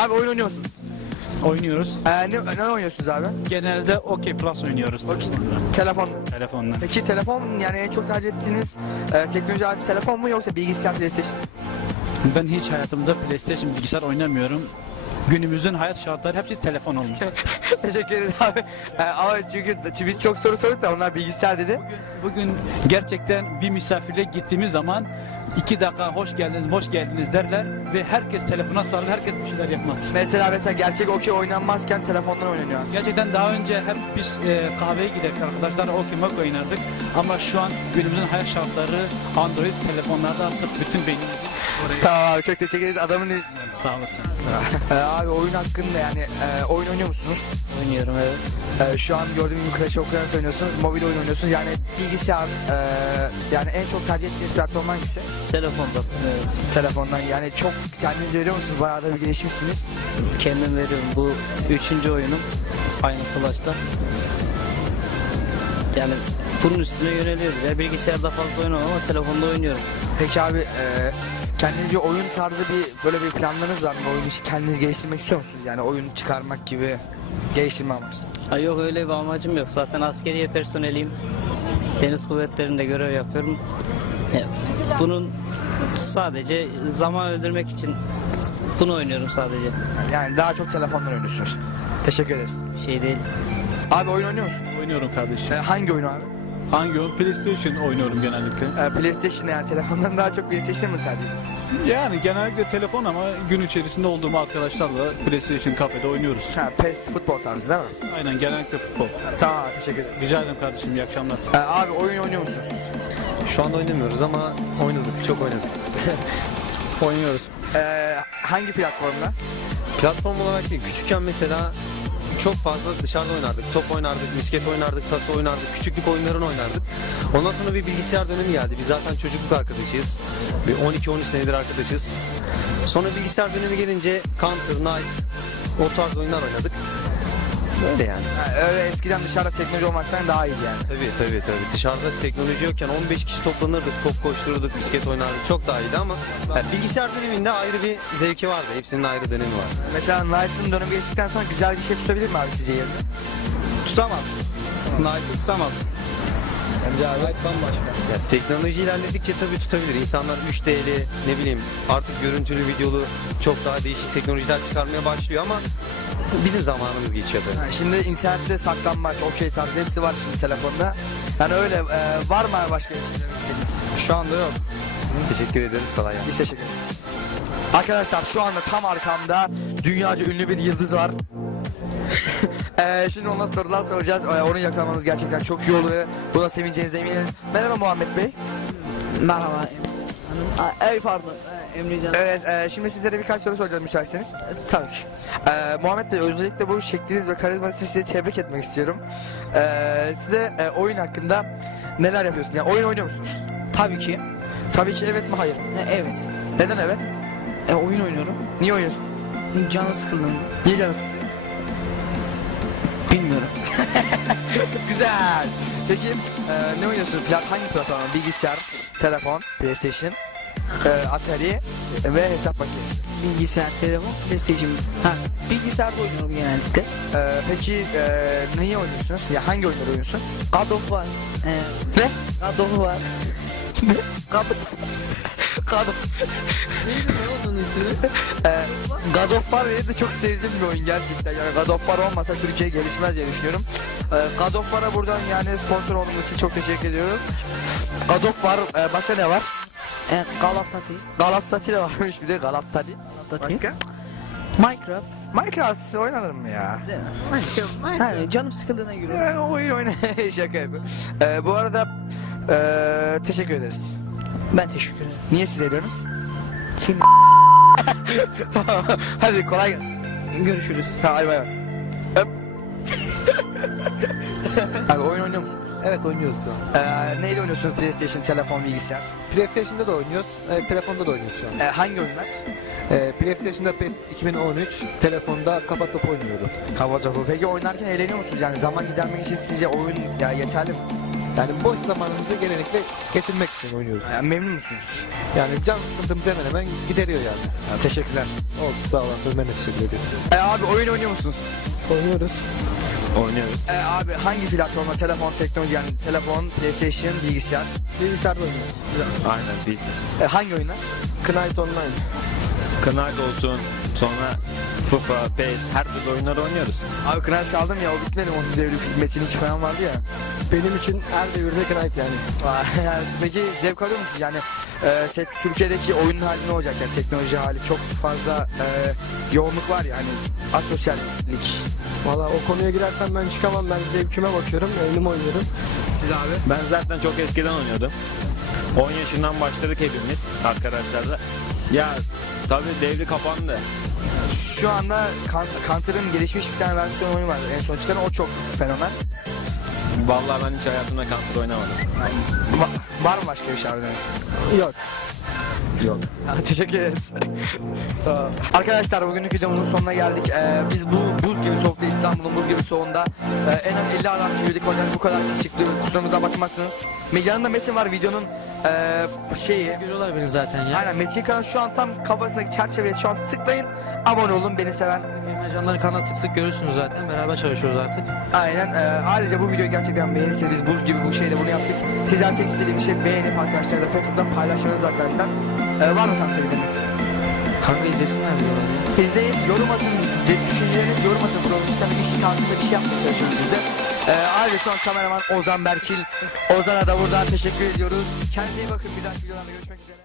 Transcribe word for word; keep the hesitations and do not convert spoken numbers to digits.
Abi oyun oynuyor musunuz? Oynuyoruz. Ee, ne, ne oynuyorsunuz abi? Genelde OK Plus oynuyoruz. Okey. Telefon. Telefonla. Peki telefon yani en çok tercih ettiğiniz e, teknoloji aleti telefon mu yoksa bilgisayar, PlayStation? Ben hiç hayatımda PlayStation bilgisayar oynamıyorum. Günümüzün hayat şartları hepsi telefon olmuş. Teşekkür ederim abi. Ee, ama çünkü biz çok soru sorduk da onlar bilgisayar dedi. Bugün gerçekten bir misafirle gittiğimiz zaman iki dakika hoş geldiniz, hoş geldiniz derler ve herkes telefona sarılır, herkes bir şeyler yapmak ister. Mesela mesela gerçek okey oynanmazken telefondan oynanıyor. Gerçekten daha önce hep biz e, kahveye giderken arkadaşlarla OK Mak oynardık ama şu an günümüzün hayat şartları Android telefonlarda artık bütün beynimizi oraya... Tamam abi çok teşekkür ederiz. Adamın Sağ olasın. Ee, abi oyun hakkında yani e, oyun oynuyor musunuz? Oynuyorum evet. Ee, şu an gördüğüm gibi Clash of Clans oynuyorsunuz, mobil oyun oynuyorsunuz. Yani bilgisayar e, yani en çok tercih ettiğiniz platform hangisi? Telefonda evet. Telefondan yani çok kendiniz veriyor musunuz? Bayağı da bir gelişmişsiniz. Kendim veriyorum. Bu üçüncü oyunum. Aynı Clash'ta. Yani bunun üstüne yöneliyoruz. Ya bilgisayarda fazla oynamam ama telefonda oynuyorum. Peki abi e, kendiniz bir oyun tarzı bir böyle bir planlarınız var mı? Oyun işi kendiniz geliştirmek istiyor musunuz? Yani oyun çıkarmak gibi geliştirme amaçlı. Ha yok öyle bir amacım yok. Zaten askeriye personeliyim. Deniz kuvvetlerinde görev yapıyorum. Ya, bunun sadece zaman öldürmek için bunu oynuyorum sadece. Yani daha çok telefondan oynuyorsunuz. Teşekkür ederiz. Şey değil. Abi oyun oynuyor musun? Oynuyorum kardeşim. E, hangi oyunu abi? Hangi oyun? PlayStation oynuyorum genellikle. E, PlayStation yani telefondan daha çok PlayStation mı tercih ediyorsun? Yani genellikle telefon ama gün içerisinde olduğum arkadaşlarla PlayStation kafede oynuyoruz. Ha, PES futbol tarzı değil mi? Aynen genellikle futbol. Tamam teşekkür ederiz. Rica ederim kardeşim, iyi akşamlar. E, abi oyun oynuyor musunuz? Şu anda oynamıyoruz ama oynadık, çok oynadık. Oynuyoruz. E, hangi platformda? Platform olarak değil, küçükken mesela çok fazla dışarıda oynardık. Top oynardık, misket oynardık, taso oynardık, küçüklük oyunlarını oynardık. Ondan sonra bir bilgisayar dönemi geldi. Biz zaten çocukluk arkadaşıyız. Bir on iki on üç senedir arkadaşız. Sonra bilgisayar dönemi gelince Counter, Knight, o tarz oyunlar oynadık. Böyle yani. Ha, öyle eskiden dışarıda teknoloji olmaktan daha iyiydi yani. Tabii tabii tabii. Dışarıda teknoloji yokken on beş kişi toplanırdık, top koştururduk, bisiklet oynardık. Çok daha iyiydi ama yani bilgisayar döneminde ayrı bir zevki vardı. Hepsinin ayrı dönemi var. Mesela Knight'ın dönemi geçtikten sonra güzel bir şey tutabilir mi abi sizce yerine? Tutamaz. Nike tutamaz. Sence abi? Ya teknoloji ilerledikçe tabii tutabilir. İnsanlar üç D'li ne bileyim artık görüntülü videolu çok daha değişik teknolojiler çıkarmaya başlıyor ama bizim zamanımız geçiyor tabii. Ha, şimdi internette saklanmaç, okey tarzı hepsi var şimdi telefonda. Yani öyle e, var mı abi başka bir şey demek istediğiniz? Şu anda yok. Teşekkür ederiz, kolay gelsin. Biz teşekkür ederiz. Arkadaşlar şu anda tam arkamda dünyaca ünlü bir yıldız var. Ee, şimdi ona sorular soracağız. Ee, onu yakalamamız gerçekten çok iyi olur ve buna sevineceğinize eminiz. Merhaba Muhammed Bey. Merhaba Hanım. Aa, Ey pardon. Ee, Emrecan. Evet, e, şimdi sizlere birkaç soru soracağız müsaitseniz. Tabii ki. Ee, Muhammed Bey, öncelikle bu şekliniz ve karizmanız için sizi tebrik etmek istiyorum. Ee, size e, oyun hakkında neler yapıyorsunuz? Yani oyun oynuyor musunuz? Tabii ki. Tabii ki evet mi hayır mı? E, evet. Neden evet? E, oyun oynuyorum. Niye oynuyorsun? Canım sıkıldığında. Niye canın sıkıldı? Bilmiyorum. Güzel. Peki e, ne oynuyorsunuz? Plat, hangi platform? Bilgisayar, telefon, PlayStation, e, Atari ve hesap makinesi. Bilgisayar, telefon, PlayStation. Ha, bilgisayarda oynuyorum genellikle. E, peki e, neyi oynuyorsunuz? Ya hangi oyunları oynuyorsun? God of War. E, Ne? God of War. Ne? God of God of Ne onun ismi? e, God of War benim de çok sevdiğim bir oyun gerçekten. Yani God of War olmasa Türkiye gelişmez diye düşünüyorum. E, God of War'a buradan yani sponsor olduğunuz için çok teşekkür ediyorum. God of War e, başka ne var? E, Call of Duty. Galatasaray'da de varmış bir de Galatasaray'da. Duty. Başka? Minecraft. Minecraft oynanır mı ya? Değil mi? Yani canım sıkıldığına göre. Ee, oyun oyna. Şaka yapıyorum. Ee, bu arada ee, teşekkür ederiz. Ben teşekkür ederim. Niye siz ediyorsunuz? Senin Tamam. Hadi kolay gelsin. görüşürüz. Ha, hadi bay bay. Öp. Abi oyun oynuyor musun? Evet oynuyoruz şu an. Ee, neyle oynuyorsunuz? PlayStation, telefon, bilgisayar? PlayStation'da da oynuyoruz, e, telefonda da oynuyoruz şu an. Ee, hangi oyunlar? E, PlayStation'da PES iki bin on üç, telefonda kafa topu oynuyorum. Kafa topu. Peki oynarken eğleniyor musunuz? Yani zaman gidermek için sizce oyun ya yeterli mi? Yani boş zamanımızı genellikle geçirmek için oynuyoruz. Yani memnun musunuz? Yani can sıkıntımızı hemen hemen gideriyor yani. Ha, teşekkürler. Oldu, sağ olasınız, ben de teşekkür ediyorum. E, abi oyun oynuyor musunuz? Oynuyoruz. Oynuyoruz. E, abi hangi platformda? Telefon, teknoloji yani telefon, PlayStation, bilgisayar? Bilgisayarda oynuyoruz. Aynen biz. E, hangi oyunlar? Knight Online. Knight olsun, sonra FIFA, PES, her türlü oyunları oynuyoruz. Abi Knight kaldım ya, o bitmedi mi? Onun devri Metin iki falan vardı ya. Benim için her devirde Knight yani. Yani peki zevk alıyor musunuz? Yani e, te- Türkiye'deki oyunun hali ne olacak? Yani teknoloji hali çok fazla e, yoğunluk var ya, hani asosyallik. Valla o konuya girersem ben çıkamam, ben zevkime bakıyorum, oyunumu oynuyorum. Siz abi? Ben zaten çok eskiden oynuyordum. on yaşından başladık hepimiz arkadaşlarla. Ya tabii devri kapandı. Şu anda Kan- Counter'ın gelişmiş bir tane versiyon oyunu var. En son çıkan o çok fenomen. Vallahi ben hiç hayatımda Counter oynamadım. Va- var mı başka bir şey abi demek? Yok. Yok. Ha, teşekkür ederiz. Tamam. Arkadaşlar bugünkü videomuzun sonuna geldik. Ee, biz bu buz gibi soğukta, İstanbul'un buz gibi soğuğunda e, en az elli adam çevirdik. Fakat bu kadar kişi çıktı. Kusurumuza bakmazsınız. Yanında Metin var, videonun e, şeyi. Görüyorlar beni zaten ya. Aynen, Metin kanal şu an tam kafasındaki çerçeveye şu an tıklayın. Abone olun, beni seven. Ajanların kanal sık sık görürsünüz zaten. Beraber çalışıyoruz artık. Aynen. E, ayrıca bu videoyu gerçekten beğenirseniz biz buz gibi bu şeyle bunu yaptık. Sizden tek istediğim şey beğenip arkadaşlarınızla Facebook'tan paylaşmanız arkadaşlar. E, var mı kanka bir demesi? Kanka izlesinler videoları. İzleyin, yorum atın, de- düşüncelerinizi yorum atın. Profesyonel bir iş tarzında bir şey yapmaya çalışıyoruz biz de. Ee, ayrıca şu an kameraman Ozan Berkil. Ozan'a da buradan teşekkür ediyoruz. Kendinize iyi bakın, bir dahaki videolarda görüşmek üzere.